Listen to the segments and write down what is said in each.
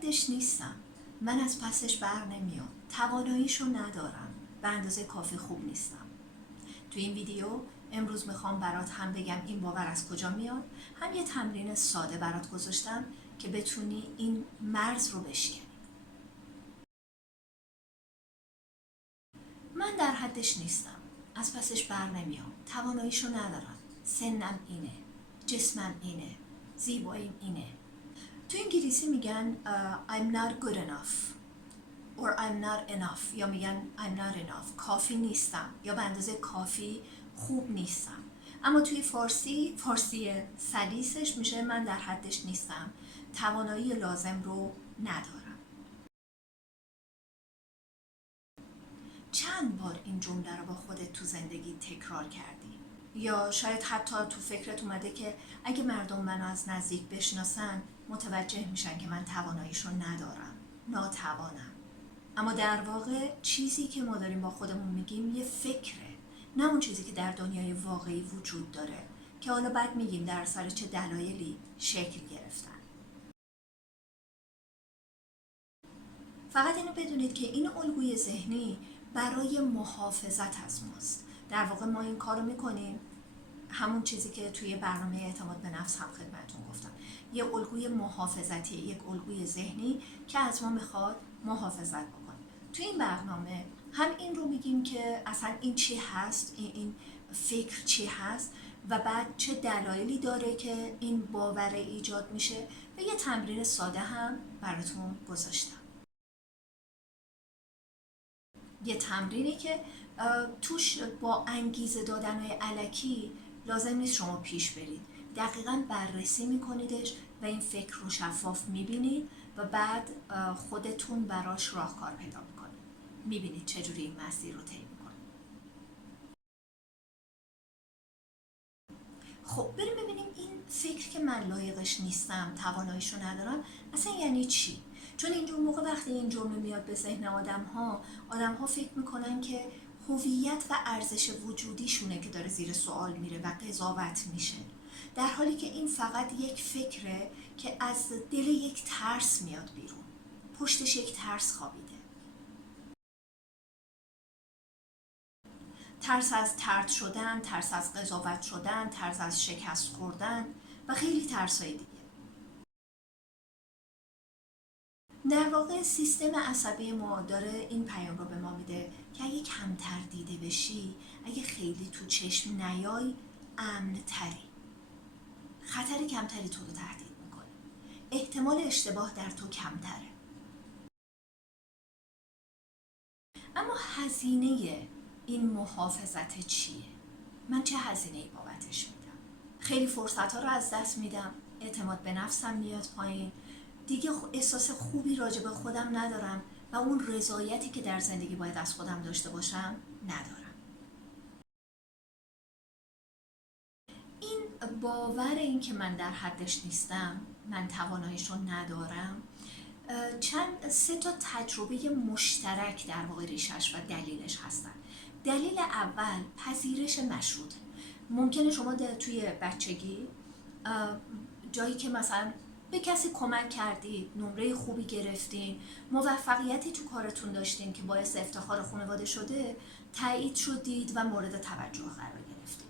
حدش نیستم، من از پسش بر نمیام، تواناییشو ندارم، به اندازه کافی خوب نیستم. تو این ویدیو امروز میخوام برات هم بگم این باور از کجا میاد، هم یه تمرین ساده برات گذاشتم که بتونی این مرز رو بشکنی. من در حدش نیستم، از پسش بر نمیام، تواناییشو ندارم، سنم اینه، جسمم اینه، زیباییم اینه. تو انگلیسی میگن I'm not good enough or I'm not enough، یا میگن I'm not enough، کافی نیستم یا به اندازه کافی خوب نیستم. اما توی فارسی سلیسش میشه من در حدش نیستم، توانایی لازم رو ندارم. چند بار این جمله رو با خودت تو زندگی تکرار کردی؟ یا شاید حتی تو فکرت اومده که اگه مردم منو از نزدیک بشناسن متوجه میشن که من تواناییشو ندارم، ناتوانم. اما در واقع چیزی که ما داریم با خودمون میگیم یه فکره، نه اون چیزی که در دنیای واقعی وجود داره که حالا بعد میگیم در سر چه دلایلی شکل گرفتن. فقط اینو بدونید که این الگوی ذهنی برای محافظت از ماست. در واقع ما این کارو میکنیم، همون چیزی که توی برنامه اعتماد به نفس هم خدمتتون گفتم، یه الگوی محافظتی، یک الگوی ذهنی که از ما میخواد محافظت بکنه. توی این برنامه هم این رو میگیم که اصلا این چی هست، این فکر چی هست و بعد چه دلایلی داره که این باور ایجاد میشه، و یه تمرین ساده هم براتون گذاشتم. یه تمرینی که توش با انگیزه دادنهای الکی لازم نیست شما پیش برید، دقیقاً بررسی میکنیدش و این فکر رو شفاف میبینید و بعد خودتون براش راهکار پیدا میکنید، میبینید چجوری این مسیر رو طی میکنید. خب بریم ببینیم این فکر که من لایقش نیستم، تواناییشو ندارم، اصلا یعنی چی؟ چون اینجور موقع وقتی این جمله میاد به ذهن آدم ها فکر میکنن که هویت و ارزش وجودیشونه که داره زیر سوال میره و قضاوت میشه، در حالی که این فقط یک فکره که از دل یک ترس میاد بیرون، پشتش یک ترس خوابیده. ترس از طرد شدن، ترس از قضاوت شدن، ترس از شکست خوردن و خیلی ترسای دیگه. در واقع سیستم عصبی ما داره این پیام رو به ما میده که اگه کمتر دیده بشی، اگه خیلی تو چشم نیای، امن تری، خطر کمتری تو رو تهدید میکنه، احتمال اشتباه در تو کمتره. اما هزینه این محافظت چیه؟ من چه هزینه‌ای بابتش میدم؟ خیلی فرصت‌ها رو از دست میدم، اعتماد به نفسم میاد پایین، دیگه احساس خوبی راجع به خودم ندارم و اون رضایتی که در زندگی باید از خودم داشته باشم ندارم. این باور این که من در حدش نیستم، من تواناییشو ندارم، سه تا تجربه مشترک در واقع ریشش و دلیلش هستن. دلیل اول پذیرش مشروطه. ممکنه شما توی بچگی جایی که مثلا به کسی کمک کردید، نمره خوبی گرفتین، موفقیتی تو کارتون داشتین که باعث افتخار خانواده شده، تایید شدید و مورد توجه قرار گرفتید.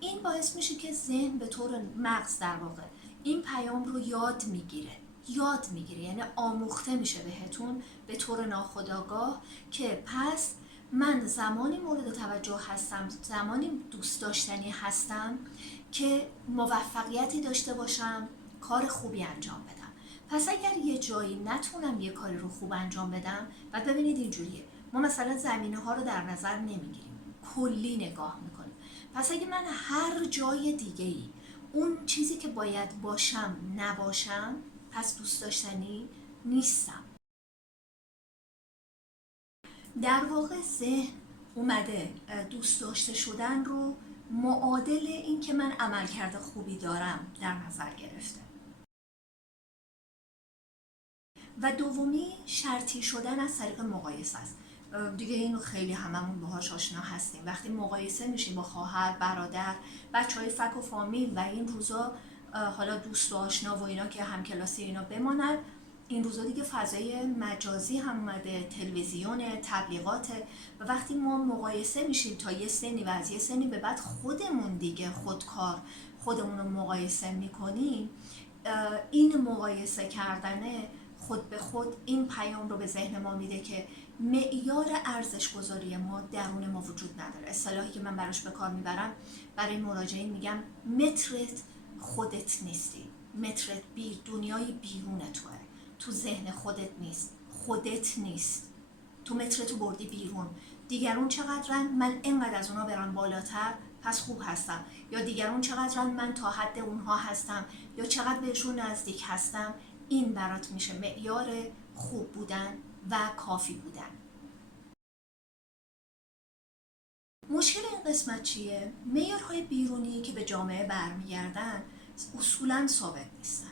این باعث میشه که ذهن به طور مغز در واقع این پیام رو یاد میگیره، یعنی آموخته میشه بهتون به طور ناخودآگاه که پس من زمانی مورد توجه هستم، زمانی دوست داشتنی هستم که موفقیتی داشته باشم، کار خوبی انجام بدم. پس اگر یه جایی نتونم یه کاری رو خوب انجام بدم، بعد ببینید اینجوریه، ما مثلا زمینه ها رو در نظر نمیگیریم، کلی نگاه میکنیم. پس اگه من هر جای دیگه ای اون چیزی که باید باشم نباشم، پس دوست داشتنی نیستم. در واقع ذهن اومده دوست داشته شدن رو معادل این که من عملکرد خوبی دارم در نظر گرفته. و دومی شرطی شدن از طریق مقایسه است. دیگه اینو خیلی هممون باهاش آشنا هستیم. وقتی مقایسه میشیم با خواهر، برادر، بچهای فک و فامیل و این روزا حالا دوست و آشنا و اینا که همکلاسی اینا بمانن، این روزا دیگه فضای مجازی هم اومده، تلویزیون، تبلیغات، و وقتی ما مقایسه میشیم تا یه سنی و از یه سنی به بعد خودمون دیگه خودکار خودمون رو مقایسه میکنیم، این مقایسه کردنه خود به خود این پیام رو به ذهن ما میده که معیار ارزش گذاری ما درون ما وجود نداره. اصطلاحی که من براش به کار میبرم برای مراجعین میگم مترت خودت نیستی، مترت دنیای بیرون توه، تو ذهن خودت نیست، خودت نیست، تو مترتو بردی بیرون. دیگرون چقدرن، من اینقدر از اونا برم بالاتر پس خوب هستم، یا دیگرون چقدرن من تا حد اونها هستم، یا چقدر بهشون نزدیک هستم. این برات میشه معیار خوب بودن و کافی بودن. مشکل این قسمت چیه؟ معیارهای بیرونی که به جامعه برمیگردن اصولاً ثابت نیستن.